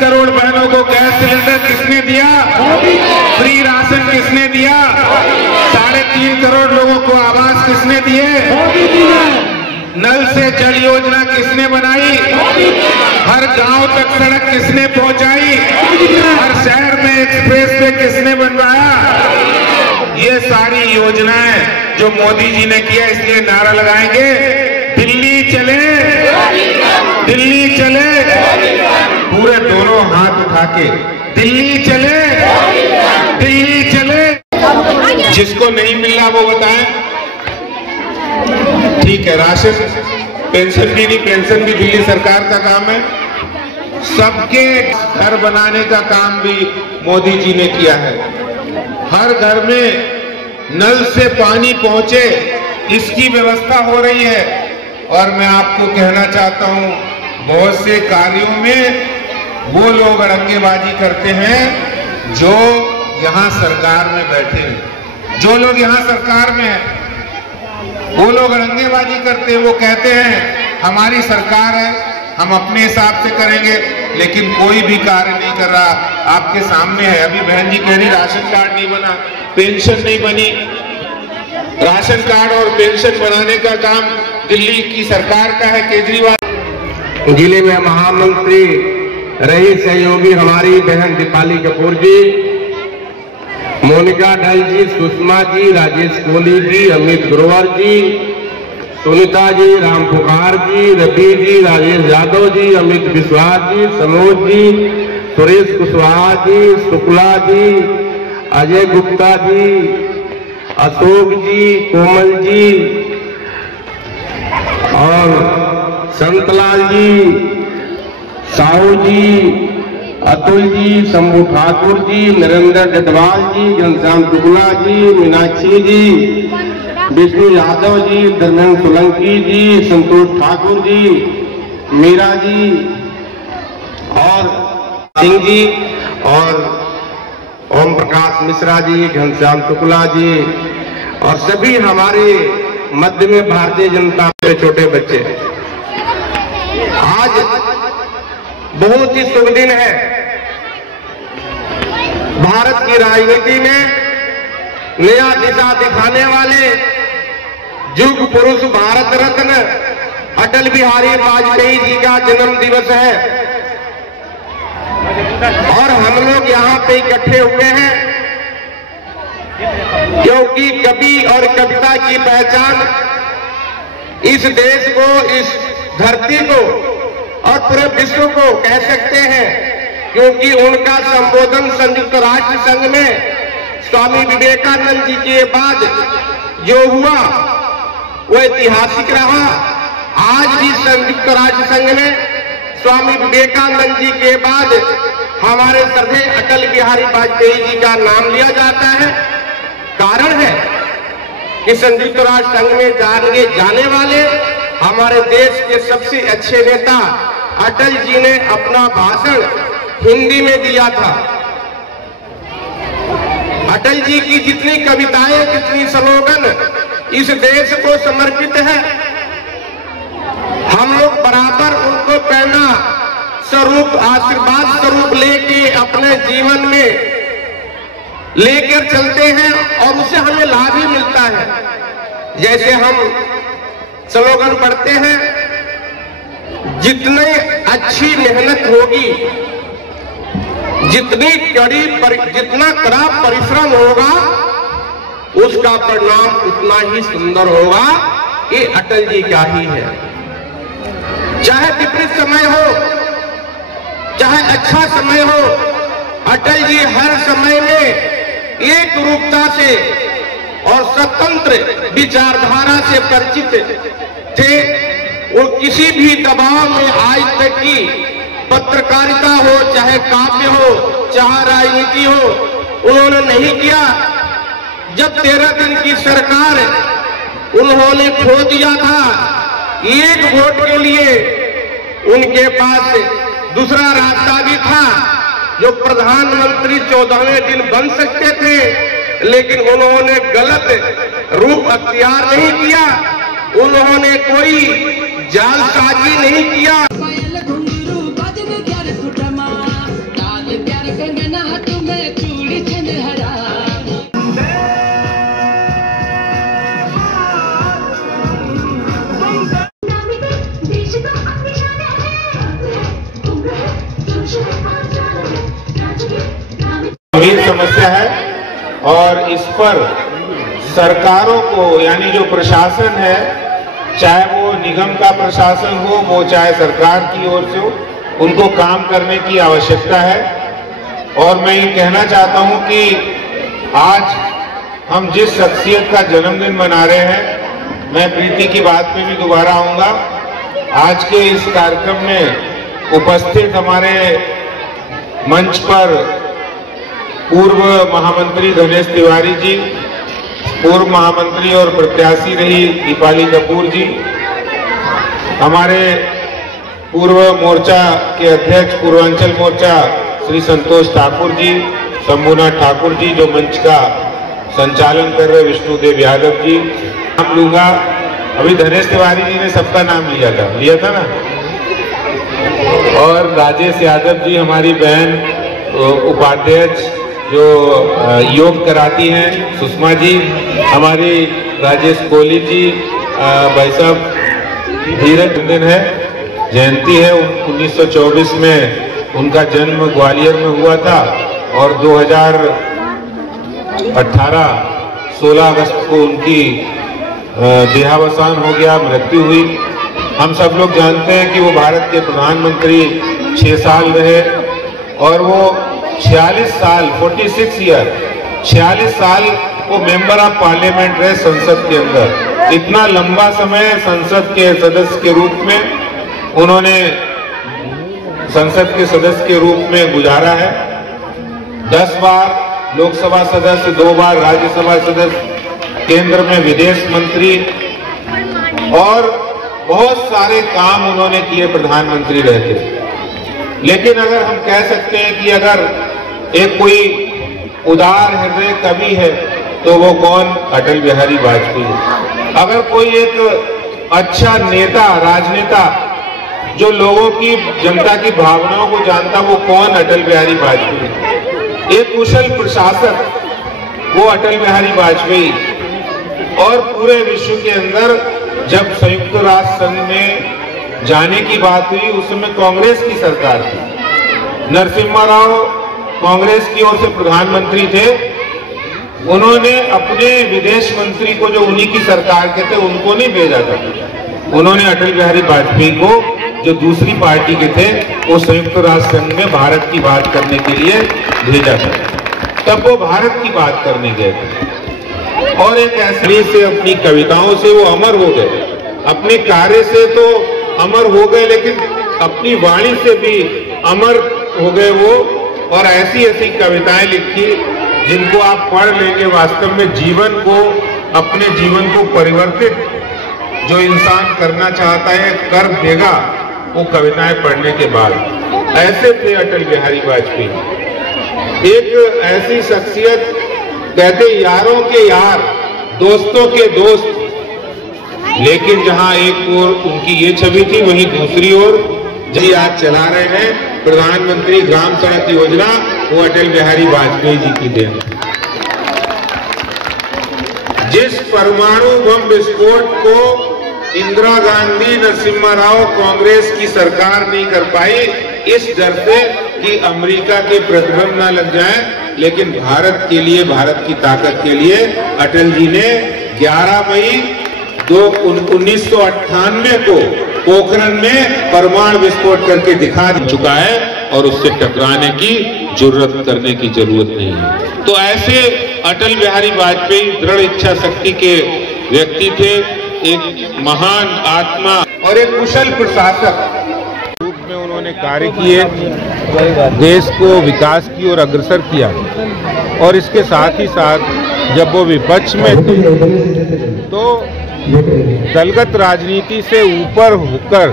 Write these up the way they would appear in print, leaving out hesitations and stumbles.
करोड़ बहनों को gas cylinder किसने दिया? फ्री राशन किसने दिया? 3.5 करोड़ लोगों को आवास किसने दिए? नल से जल योजना किसने बनाई? हर गांव तक सड़क किसने पहुंचाई? हर शहर में एक्सप्रेस वे किसने बनवाया? ये सारी योजनाएं जो मोदी जी ने किया, इसलिए नारा लगाएंगे, दिल्ली चले, दिल्ली चले, पूरे दोनों हाथ उठा के, दिल्ली चले, दिल्ली चले। जिसको नहीं मिल रहा वो बताएं। ठीक है, राशन पेंशन भी नहीं, पेंशन भी दिल्ली सरकार का काम है। सबके घर बनाने का काम भी मोदी जी ने किया है। हर घर में नल से पानी पहुंचे, इसकी व्यवस्था हो रही है। और मैं आपको कहना चाहता हूं, बहुत से कार्यों में वो लोग अड़ंगेबाजी करते हैं जो यहां सरकार में बैठे हैं। जो लोग यहां सरकार में हैं वो लोग अड़ंगेबाजी करते हैं। वो कहते हैं हमारी सरकार है, हम अपने हिसाब से करेंगे, लेकिन कोई भी कार्य नहीं कर रहा। आपके सामने है, अभी बहन जी कह रही राशन कार्ड नहीं बना, पेंशन नहीं बनी। राशन कार्ड और पेंशन बनाने का काम दिल्ली की सरकार का है, केजरीवाल। जिले में महामंत्री रही सहयोगी हमारी बहन दीपाली कपूर जी, मोनिका ढल जी, सुषमा जी, राजेश कोहली जी, अमित ग्रोवर जी, सुनीता जी, राम पुकार जी, रवि जी, राजेश यादव जी, अमित विश्वास जी, सनोज जी, सुरेश कुशवाहा जी, शुक्ला जी, अजय गुप्ता जी, अशोक जी, कोमल जी और संतलाल जी, साहू जी, अतुल जी, शंभू ठाकुर जी, नरेंद्र जटवाल जी, घनश्याम शुक्ला जी, मीनाक्षी जी, विष्णु यादव जी, धर्मेंद्र सोलंकी जी, संतोष ठाकुर जी, मीरा जी और सिंह जी और ओम प्रकाश मिश्रा जी, घनश्याम शुक्ला जी और सभी हमारे मध्य में भारतीय जनता के छोटे बच्चे। आज बहुत ही शुभ दिन है। भारत की राजनीति में नया दिशा दिखाने वाले युग पुरुष भारत रत्न अटल बिहारी वाजपेयी जी का जन्म दिवस है और हम लोग यहाँ पे इकट्ठे हुए हैं क्योंकि कवि और कविता की पहचान इस देश को, इस धरती को और पूरे विश्व को कह सकते हैं, क्योंकि उनका संबोधन संयुक्त राष्ट्र संघ में स्वामी विवेकानंद जी के बाद जो हुआ वो ऐतिहासिक रहा। आज भी संयुक्त राष्ट्र संघ में स्वामी विवेकानंद जी के बाद हमारे श्रद्धेय अटल बिहारी वाजपेयी जी का नाम लिया जाता है। कारण है कि संयुक्त राष्ट्र संघ में जाने वाले हमारे देश के सबसे अच्छे नेता अटल जी ने अपना भाषण हिंदी में दिया था। अटल जी की जितनी कविताएं, जितनी स्लोगन इस देश को समर्पित है, हम लोग बराबर उनको प्रेरणा स्वरूप, आशीर्वाद स्वरूप लेके अपने जीवन में लेकर चलते हैं और उससे हमें लाभ ही मिलता है। जैसे हम स्लोगन पढ़ते हैं, जितनी अच्छी मेहनत होगी, जितना कड़ा परिश्रम होगा, उसका परिणाम उतना ही सुंदर होगा। ये अटल जी का ही है। चाहे विपरीत समय हो, चाहे अच्छा समय हो, अटल जी हर समय में एक रूपता से और स्वतंत्र विचारधारा से परिचित थे। वो किसी भी दबाव में आज तक की पत्रकारिता हो, चाहे काव्य हो, चाहे राजनीति हो, उन्होंने नहीं किया। जब 13 दिन की सरकार उन्होंने खो दिया था, एक वोट के लिए उनके पास दूसरा रास्ता भी था, जो प्रधानमंत्री 14वें दिन बन सकते थे, लेकिन उन्होंने गलत रूप अख्तियार नहीं किया। उन्होंने कोई जालसाजी नहीं किया। गंभीर समस्या है और इस पर सरकारों को, यानी जो प्रशासन है, चाहे वो निगम का प्रशासन हो, वो चाहे सरकार की ओर से हो, उनको काम करने की आवश्यकता है। और मैं ये कहना चाहता हूं कि आज हम जिस शख्सियत का जन्मदिन मना रहे हैं, मैं प्रीति की बात में भी दोबारा आऊंगा। आज के इस कार्यक्रम में उपस्थित हमारे मंच पर पूर्व महामंत्री धनेश तिवारी जी, पूर्व महामंत्री और प्रत्याशी रही दीपाली कपूर जी, हमारे पूर्व मोर्चा के अध्यक्ष पूर्वांचल मोर्चा श्री संतोष ठाकुर जी, शंभुनाथ ठाकुर जी जो मंच का संचालन कर रहे विष्णुदेव यादव जी, नाम लूंगा। अभी धनेश तिवारी जी ने सबका नाम लिया था ना, और राजेश यादव जी हमारी बहन उपाध्यक्ष जो योग कराती हैं, सुषमा जी, हमारी राजेश कोहली जी, भाई साहब धीरज दिन है, जयंती है, 1924 में उनका जन्म ग्वालियर में हुआ था और 2018 16 अगस्त को उनकी देहावसान हो गया, मृत्यु हुई। हम सब लोग जानते हैं कि वो भारत के प्रधानमंत्री 6 साल रहे और वो 46 साल 46 साल वो मेंबर ऑफ पार्लियामेंट रहे संसद के अंदर। इतना लंबा समय संसद के सदस्य के रूप में उन्होंने संसद के सदस्य के रूप में गुजारा है। 10 बार लोकसभा सदस्य, 2 बार राज्यसभा सदस्य, केंद्र में विदेश मंत्री और बहुत सारे काम उन्होंने किए, प्रधानमंत्री रहते। लेकिन अगर हम कह सकते हैं कि अगर एक कोई उदार हृदय कवि है तो वो कौन? अटल बिहारी वाजपेयी। अगर कोई एक अच्छा नेता, राजनेता जो लोगों की, जनता की भावनाओं को जानता, वो कौन? अटल बिहारी वाजपेयी। एक कुशल प्रशासक, वो अटल बिहारी वाजपेयी। और पूरे विश्व के अंदर जब संयुक्त राष्ट्र संघ में जाने की बात हुई, उस समय कांग्रेस की सरकार थी, नरसिम्हा राव कांग्रेस की ओर से प्रधानमंत्री थे। उन्होंने अपने विदेश मंत्री को, जो उन्हीं की सरकार के थे, उनको नहीं भेजा था, उन्होंने अटल बिहारी वाजपेयी को, जो दूसरी पार्टी के थे, वो संयुक्त राष्ट्र संघ में भारत की बात करने के लिए भेजा था। तब वो भारत की बात करने गए थे और एक ऐसे से अपनी कविताओं से वो अमर हो गए, अपने कार्य से तो अमर हो गए, लेकिन अपनी वाणी से भी अमर हो गए वो। और ऐसी ऐसी कविताएं लिखी जिनको आप पढ़ लेंगे, वास्तव में जीवन को, अपने जीवन को परिवर्तित जो इंसान करना चाहता है कर देगा वो कविताएं पढ़ने के बाद। ऐसे थे अटल बिहारी वाजपेयी। एक ऐसी शख्सियत, कहते यारों के यार, दोस्तों के दोस्त, लेकिन जहां एक ओर उनकी ये छवि थी, वहीं दूसरी ओर जी आज चला रहे हैं प्रधानमंत्री ग्राम सड़क योजना, वो अटल बिहारी वाजपेयी जी की देन। जिस परमाणु बम विस्फोट को इंदिरा गांधी, नरसिम्हा राव, कांग्रेस की सरकार नहीं कर पाई, इस डर से कि अमेरिका के प्रतिबंध न लग जाए, लेकिन भारत के लिए, भारत की ताकत के लिए अटल जी ने 11 मई 1998 को पोखरण में परमाणु विस्फोट करके दिखा चुका है और उससे टकराने की जरूरत करने की जरूरत नहीं है। तो ऐसे अटल बिहारी वाजपेयी दृढ़ इच्छा शक्ति के व्यक्ति थे, एक महान आत्मा और एक कुशल प्रशासक रूप में उन्होंने कार्य किए, देश को विकास की ओर अग्रसर किया। और इसके साथ ही साथ जब वो विपक्ष में थे तो दलगत राजनीति से ऊपर होकर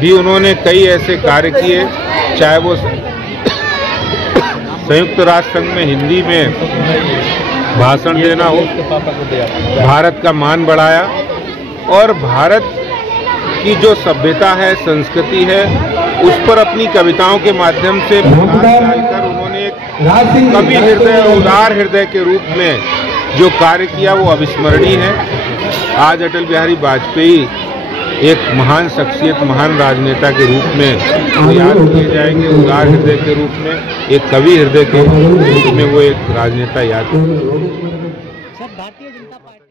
भी उन्होंने कई ऐसे कार्य किए, चाहे वो संयुक्त राष्ट्र संघ में हिंदी में भाषण देना हो, भारत का मान बढ़ाया और भारत की जो सभ्यता है, संस्कृति है, उस पर अपनी कविताओं के माध्यम से प्रकाश डालकर उन्होंने एक कवि हृदय, उदार हृदय के रूप में जो कार्य किया वो अविस्मरणीय है। आज अटल बिहारी वाजपेयी एक महान शख्सियत, महान राजनेता के रूप में याद किए जाएंगे। उदार हृदय के रूप में, एक कवि हृदय के रूप में वो एक राजनेता याद। भारतीय जनता पार्टी